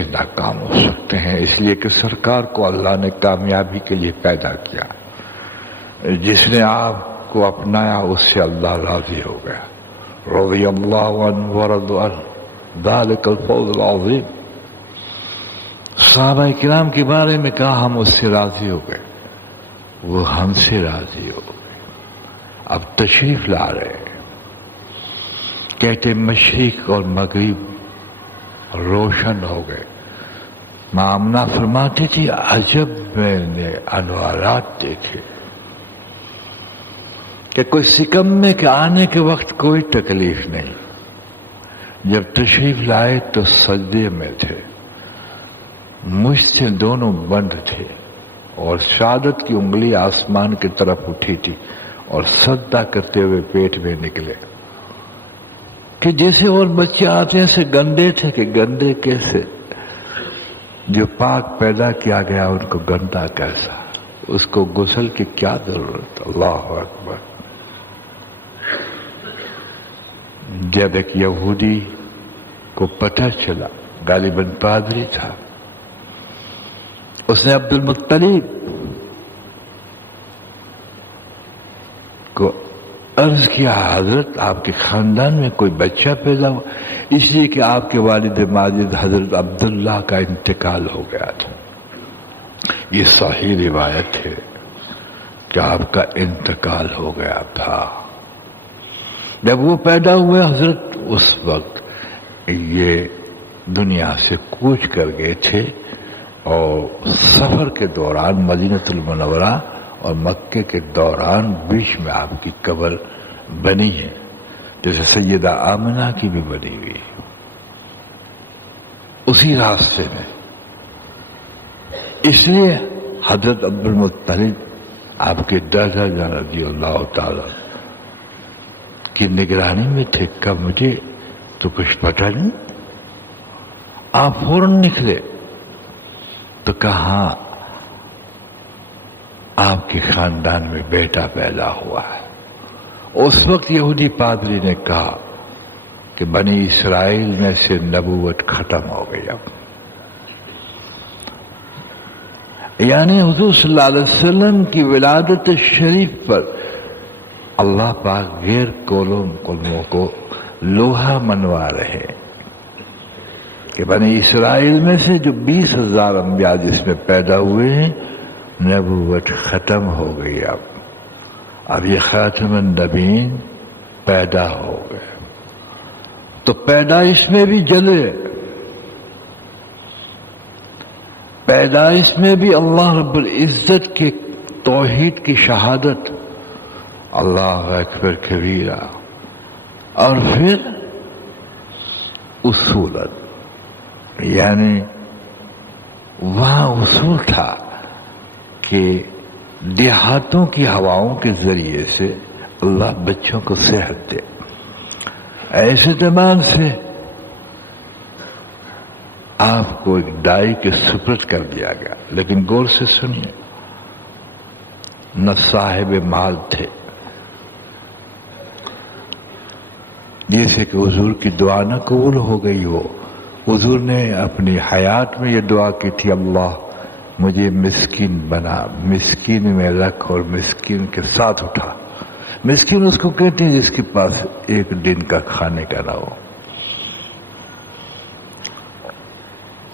کیسے ناکام ہو سکتے ہیں؟ اس لیے کہ سرکار کو اللہ نے کامیابی کے لیے پیدا کیا. جس نے آپ کو اپنایا اس سے اللہ راضی ہو گیا. رضی اللہ عنہ ورضوا عنہ ذلک الفوز العظیم. صحابہ کرام کے بارے میں کہا ہم اس سے راضی ہو گئے، وہ ہم سے راضی ہو گئے. اب تشریف لا رہے ہیں. کہتے مشرق اور مغرب روشن ہو گئے. ماں آمنہ فرماتی تھی عجب میں نے انوارات دیکھے کہ کوئی سکمے کے آنے کے وقت کوئی تکلیف نہیں. جب تشریف لائے تو سجدے میں تھے، مجھ سے دونوں بند تھے اور شہادت کی انگلی آسمان کی طرف اٹھی تھی اور سجدہ کرتے ہوئے پیٹ میں نکلے کہ جیسے اور بچے آتے ہیں سے گندے تھے کہ گندے کیسے، جو پاک پیدا کیا گیا ان کو گندا کیسا، اس کو غسل کی کیا ضرورت. اللہ اکبر. جب ایک یہودی کو پتہ چلا، غالباً پادری تھا، اس نے عبد المطلب کو عرض کیا حضرت آپ کے خاندان میں کوئی بچہ پیدا ہوا، اس لیے کہ آپ کے والد ماجد حضرت عبداللہ کا انتقال ہو گیا تھا. یہ صحیح روایت ہے کہ آپ کا انتقال ہو گیا تھا. جب وہ پیدا ہوئے حضرت اس وقت یہ دنیا سے کوچ کر گئے تھے اور سفر کے دوران مدینہ المنورہ اور مکے کے دوران بیچ میں آپ کی قبر بنی ہے، جیسے سیدہ آمنہ کی بھی بنی ہوئی ہے اسی راستے میں. اس لیے حضرت عبد المطلب آپ کے دادا جان رضی اللہ تعالی کی نگرانی میں تھے. کب مجھے تو کچھ پتہ نہیں. آپ فوراً نکلے تو کہا آپ کے خاندان میں بیٹا پیدا ہوا ہے. اس وقت یہودی پادری نے کہا کہ بنی اسرائیل میں سے نبوت ختم ہو گئی. اب یعنی حضور صلی اللہ علیہ وسلم کی ولادت شریف پر اللہ پاک غیر قلموں کو لوہا منوا رہے کہ بنی اسرائیل میں سے جو 20,000 انبیاء جس میں پیدا ہوئے ہیں نبوت ختم ہو گئی. اب یہ خاتم النبیین پیدا ہو گئے تو پیدائش میں بھی جلے، پیدائش میں بھی اللہ رب العزت کے توحید کی شہادت اللہ اکبر کبیرہ، اور پھر اصولت یعنی وہاں اصول تھا کہ دیہاتوں کی ہواؤں کے ذریعے سے اللہ بچوں کو صحت دے. ایسے زبان سے آپ کو ایک دائی کے سپرد کر دیا گیا. لیکن غور سے سنیے، نہ صاحب مال تھے، جیسے کہ حضور کی دعا نہ قبول ہو گئی ہو. حضور نے اپنی حیات میں یہ دعا کی تھی اللہ مجھے مسکین بنا، مسکین میں رکھ اور مسکین کے ساتھ اٹھا. مسکین اس کو کہتے ہیں جس کے پاس ایک دن کا کھانے کا نہ ہو.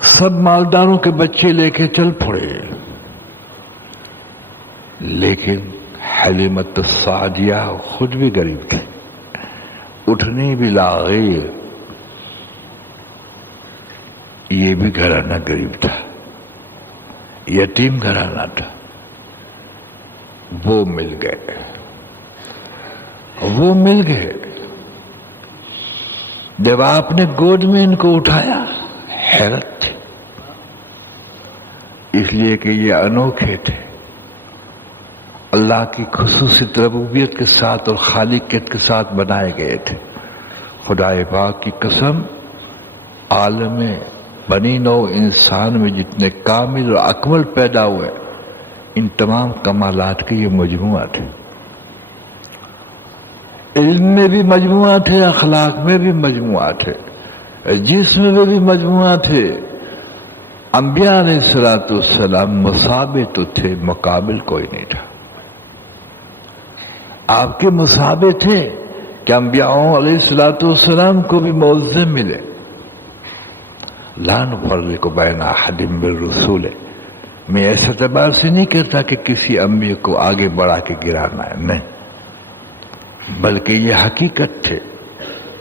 سب مالداروں کے بچے لے کے چل پڑے، لیکن حلیمۃ السعدیہ خود بھی غریب تھے، اٹھنے بھی لاغیر، یہ بھی گھرانہ غریب تھا، یتیم گھرانہ تھا. وہ مل گئے. جب آپ نے گود میں ان کو اٹھایا حیرت تھی، اس لیے کہ یہ انوکھے تھے، اللہ کی خصوصی ربوبیت کے ساتھ اور خالقیت کے ساتھ بنائے گئے تھے. خدا پاک کی قسم، عالم بنی نو انسان میں جتنے کامل اور اکمل پیدا ہوئے ان تمام کمالات کے یہ مجموعہ تھے. علم میں بھی مجموعہ تھے، اخلاق میں بھی مجموعہ تھے، جسم میں بھی مجموعہ تھے، انبیاء علیہ السلام مصابے تو تھے، مقابل کوئی نہیں تھا۔ آپ کے مصابے تھے کہ انبیاء علیہ السلام کو بھی معجزے ملے۔ لا نفرق بین احد من رسولہ، میں ایسا اعتبار سے نہیں کرتا کہ کسی انبیاء کو آگے بڑھا کے گرانا ہے، نہیں، بلکہ یہ حقیقت تھے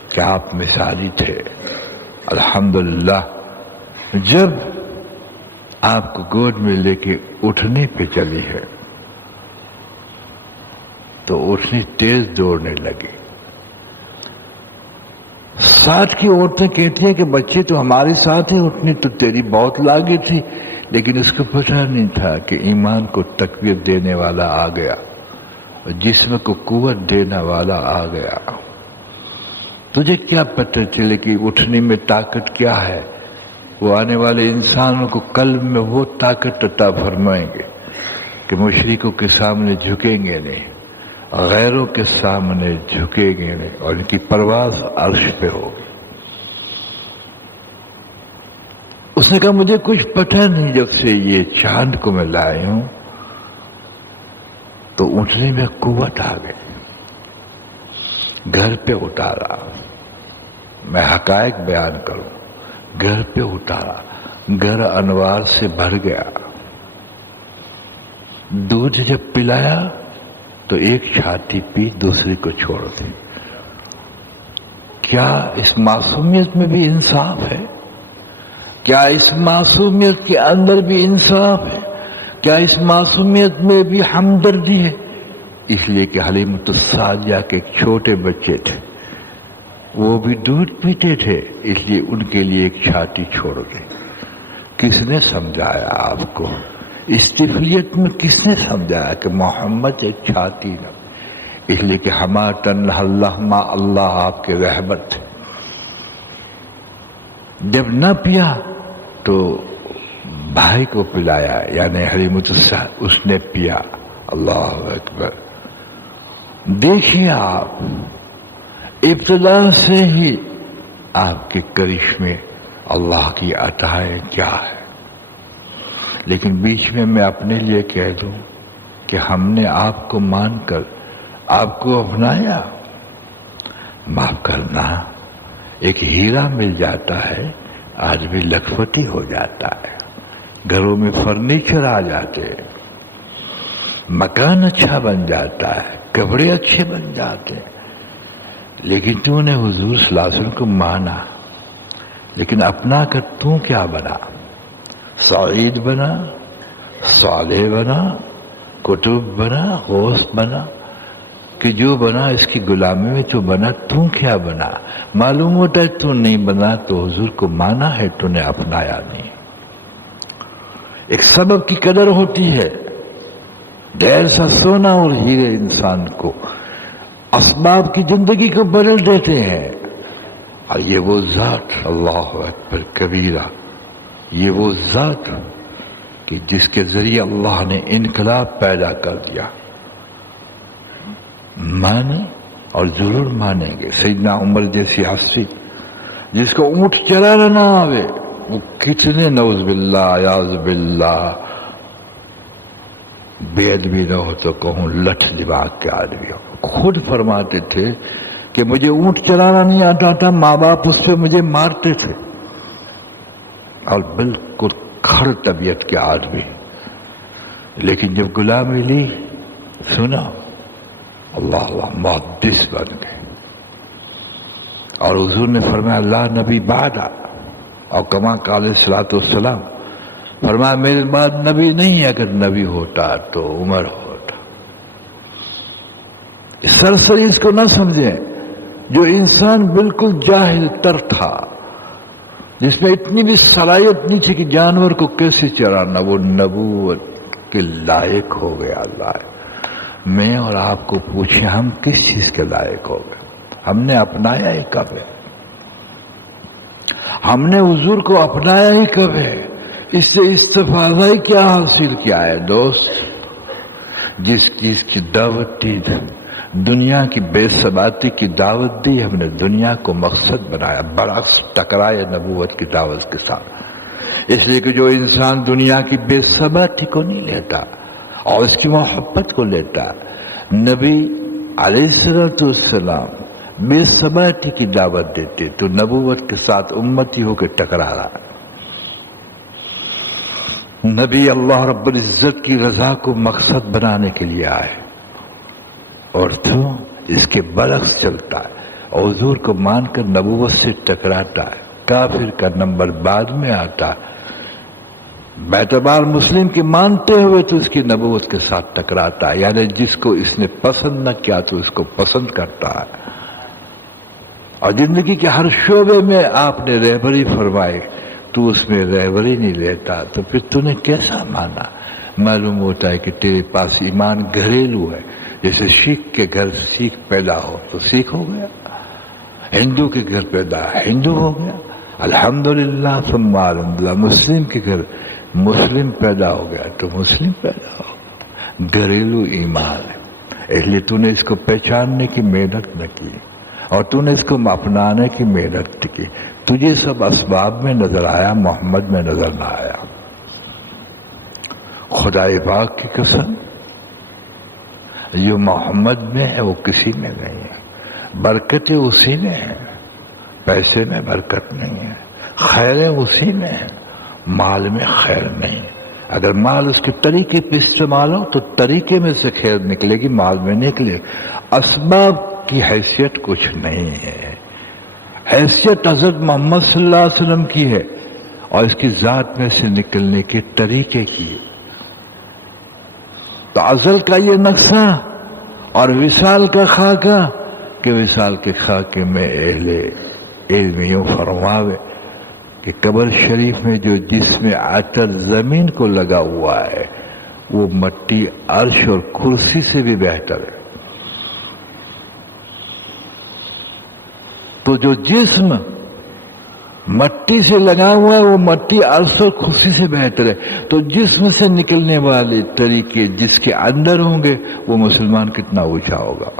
کہ آپ مثالی تھے۔ الحمدللہ جب آپ کو گود میں لے کے اٹھنے پہ چلی ہے تو اٹھنی تیز دوڑنے لگی۔ ساتھ کی عورتیں کہتی ہیں کہ بچے تو ہمارے ساتھ ہیں، اٹھنی تو تیری بہت لاگی تھی، لیکن اس کو پتہ نہیں تھا کہ ایمان کو تقویت دینے والا آ گیا، جسم کو قوت دینے والا آ گیا۔ تجھے کیا پتہ چلے کہ اٹھنے میں طاقت کیا ہے؟ وہ آنے والے انسانوں کو قلب میں وہ طاقت عطا فرمائیں گے کہ مشرکوں کے سامنے جھکیں گے نہیں، غیروں کے سامنے جھکیں گے نہیں، اور ان کی پرواز عرش پہ ہوگی۔ اس نے کہا مجھے کچھ پتہ نہیں، جب سے یہ چاند کو میں لائی ہوں تو اٹھنے میں قوت آ گئی، گھر پہ اتارا۔ میں حقائق بیان کروں، گھر پہ اتارا، گھر انوار سے بھر گیا۔ دودھ جب پلایا تو ایک چھاتی پی، دوسری کو چھوڑ دی۔ کیا اس معصومیت میں بھی انصاف ہے؟ کیا اس معصومیت کے اندر بھی انصاف ہے؟ کیا اس معصومیت میں بھی ہمدردی ہے؟ اس لیے کہ حلیمۃ السعدیہ کے ایک چھوٹے بچے تھے، وہ بھی دودھ پیتے تھے، اس لیے ان کے لیے ایک چھاتی چھوڑ گئی۔ کس نے سمجھایا آپ کو؟ اس طفلیت میں کس نے سمجھایا کہ محمد ایک چھاتی نہ؟ اس لیے کہ ہما تنہا اللہ ما اللہ آپ کے رہبر تھے۔ جب نہ پیا تو بھائی کو پلایا، یعنی حلیمۃ السعدیہ، اس نے پیا۔ اللہ اکبر! دیکھیے آپ، ابتدا سے ہی آپ کے کرشمے اللہ کی عطائیں کیا ہے۔ لیکن بیچ میں اپنے لیے کہہ دوں کہ ہم نے آپ کو مان کر آپ کو اپنایا۔ معاف کرنا، ایک ہیرا مل جاتا ہے، آدمی لکھپتی ہو جاتا ہے، گھروں میں فرنیچر آ جاتے ہیں، مکان اچھا بن جاتا ہے، کپڑے اچھے بن جاتے ہیں، لیکن تو نے حضور صلی اللہ علیہ وسلم کو مانا، لیکن اپنا کر تو کیا بنا؟ سعید بنا، صالح بنا، کتب بنا، غوث بنا، کہ جو بنا اس کی غلامی میں تو بنا، تو کیا بنا؟ معلوم ہوتا ہے تو نہیں بنا تو حضور کو مانا ہے، تو نے اپنایا نہیں۔ ایک سبب کی قدر ہوتی ہے، ڈھیر سا سونا اور ہیرے انسان کو اسباب کی زندگی کو بدل دیتے ہیں، اور یہ وہ ذات، اللہ اکبر کبیرہ، یہ وہ ذات کہ جس کے ذریعے اللہ نے انقلاب پیدا کر دیا۔ مانے اور ضرور مانیں گے۔ سیدنا عمر جیسی ہستی جس کو اونٹ چلانا نہ آوے، وہ کتنے نعوذ باللہ یاذ باللہ بے ادبی نہ ہو تو کہوں لٹھ دماغ کے آدمی ہو۔ خود فرماتے تھے کہ مجھے اونٹ چلانا نہیں آتا تھا، ماں باپ اس پہ مجھے مارتے تھے، اور بالکل کھڑ طبیعت کے آدمی، لیکن جب غلامی لی، سنا، اللہ اللہ محدث بن گئے۔ اور حضور نے فرمایا لا نبی بعد، اور کما قال صلاۃ والسلام، فرمایا میرے بعد نبی نہیں، اگر نبی ہوتا تو عمر ہوتا۔ سرسری اس کو نہ سمجھیں، جو انسان بالکل جاہل تر تھا، جس میں اتنی بھی صلاحیت نہیں تھی کہ جانور کو کیسے چرانا، وہ نبوت کے لائق ہو گیا۔ اللہ میں اور آپ کو پوچھیں، ہم کس چیز کے لائق ہو گئے؟ ہم نے اپنایا ہی کب ہے؟ ہم نے حضور کو اپنایا ہی کب ہے؟ اس سے استفادہ ہی کیا حاصل کیا ہے دوست؟ جس چیز کی دعوت دی، دنیا کی بے ثباتی کی دعوت دی، ہم نے دنیا کو مقصد بنایا، برعکس ٹکرائے نبوت کی دعوت کے ساتھ۔ اس لیے کہ جو انسان دنیا کی بے ثباتی کو نہیں لیتا اور اس کی محبت کو لیتا، نبی علیہ السلام بے ثباتی کی دعوت دیتے تو نبوت کے ساتھ امتی ہو کے ٹکرا رہا۔ نبی اللہ رب العزت کی رضا کو مقصد بنانے کے لیے آئے اور تو اس کے برعکس چلتا ہے اور حضور کو مان کر نبوت سے ٹکراتا ہے۔ کافر کا نمبر بعد میں آتا ہے، باعتبار مسلم کے مانتے ہوئے تو اس کی نبوت کے ساتھ ٹکراتا ہے، یعنی جس کو اس نے پسند نہ کیا تو اس کو پسند کرتا ہے۔ اور زندگی کے ہر شعبے میں آپ نے رہبری فرمائی، تو اس میں رہبری نہیں لیتا تو پھر تو نے کیسا مانا؟ معلوم ہوتا ہے کہ تیرے پاس ایمان گھریلو ہے، جیسے سکھ کے گھر سکھ پیدا ہو تو سکھ ہو گیا، ہندو کے گھر پیدا ہندو ہو گیا، الحمدللہ ثم الحمدللہ، مسلم کے گھر مسلم پیدا ہو گیا تو مسلم پیدا ہو گیا۔ گھریلو ایمان ہے، اس لیے تو نے اس کو پہچاننے کی محنت نہ کی اور تو نے اس کو اپنانے کی محنت کی۔ تجھے سب اسباب میں نظر آیا، محمد میں نظر نہ آیا۔ خدا پاک کی قسم، جو محمد میں ہے وہ کسی میں نہیں ہے، برکتیں اسی میں ہیں، پیسے میں برکت نہیں ہے، خیریں اسی میں ہیں، مال میں خیر نہیں ہے۔ اگر مال اس کے طریقے پہ استعمال ہو تو طریقے میں سے خیر نکلے گی، مال میں نکلے۔ اسباب کی حیثیت کچھ نہیں ہے، حیثیت حضرت محمد صلی اللہ علیہ وسلم کی ہے اور اس کی ذات میں سے نکلنے کے طریقے کی ہے۔ تو ازل کا یہ نقشہ اور وصال کا خاکہ کہ وصال کے خاکے میں اہل علم یوں فرماوے کہ قبر شریف میں جو جسم عطر زمین کو لگا ہوا ہے وہ مٹی عرش اور کرسی سے بھی بہتر ہے۔ تو جو جسم مٹی سے لگا ہوا ہے وہ مٹی عرش اور کرسی سے بہتر ہے۔ تو جسم سے نکلنے والے طریقے جس کے اندر ہوں گے وہ مسلمان کتنا اونچا ہوگا،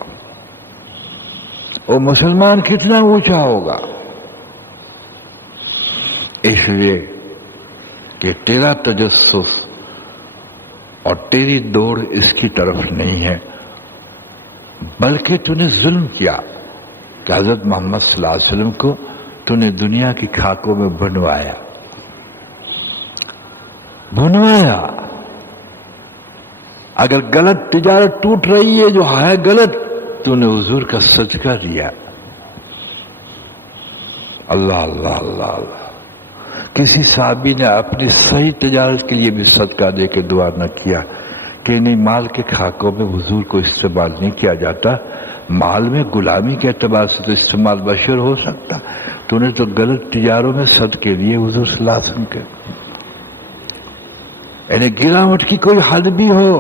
وہ مسلمان کتنا اونچا ہوگا۔ اس لیے کہ تیرا تجسس اور تیری دوڑ اس کی طرف نہیں ہے، بلکہ تو نے ظلم کیا کہ حضرت محمد صلی اللہ علیہ وسلم کو تو نے دنیا کی خاکوں میں بنوایا۔ اگر غلط تجارت ٹوٹ رہی ہے جو ہے غلط، تو نے حضور کا صدقہ دیا۔ اللہ اللہ اللہ اللہ، کسی صحابی نے اپنی صحیح تجارت کے لیے بھی صدقہ دے کے دعا نہ کیا کہ نہیں، مال کے خاکوں میں حضور کو استعمال نہیں کیا جاتا، مال میں غلامی کے اعتبار سے تو استعمال بشر ہو سکتا، تو نے تو غلط تجاروں میں صدقے لیے حضور صلی اللہ علیہ وسلم کے۔ یعنی گراوٹ کی کوئی حد بھی ہو،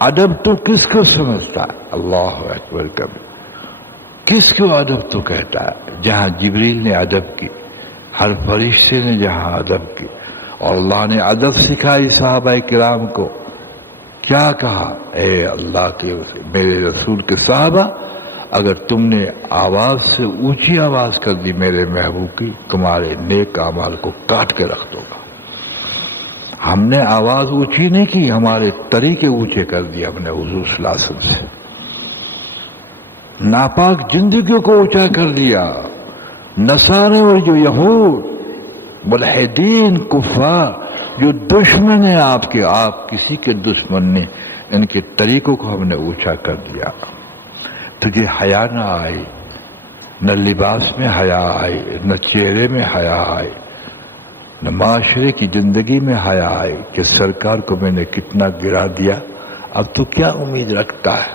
ادب تو کس کو سمجھتا ہے؟ اللہ اکبر کبھی، کس کو ادب تو کہتا ہے؟ جہاں جبریل نے ادب کی، ہر فرشتے نے جہاں ادب کی، اور اللہ نے ادب سکھائی صحابہ کرام کو، کیا کہا؟ اے اللہ کے میرے رسول کے صحابہ، اگر تم نے آواز سے اونچی آواز کر دی میرے محبوب کی، تمہارے نیک اعمال کو کاٹ کے رکھ دو گا۔ ہم نے آواز اونچی نہیں کی، ہمارے طریقے اونچے کر دیے ہم نے حضور صلی اللہ علیہ وسلم سے، ناپاک زندگیوں کو اونچا کر دیا۔ نصارے اور جو یہود ملحدین کفار جو دشمن ہیں آپ کے، آپ کسی کے دشمن نے، ان کے طریقوں کو ہم نے اونچا کر دیا۔ تجھے حیا نہ آئی، نہ لباس میں حیا آئی، نہ چہرے میں حیا آئی، نہ معاشرے کی زندگی میں حیا آئی کہ سرکار کو میں نے کتنا گرا دیا۔ اب تو کیا امید رکھتا ہے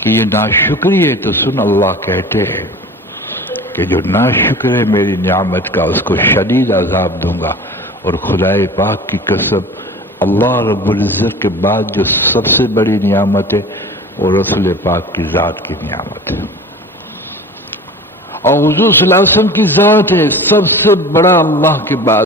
کہ یہ ناشکری ہے؟ تو سن، اللہ کہتے ہیں کہ جو ناشکر ہے میری نعمت کا اس کو شدید عذاب دوں گا۔ اور خدائے پاک کی قسم، اللہ رب العزت کے بعد جو سب سے بڑی نعمت ہے وہ رسول پاک کی ذات کی نعمت ہے، اور حضور صلی اللہ علیہ وسلم کی ذات ہے سب سے بڑا اللہ کے بعد۔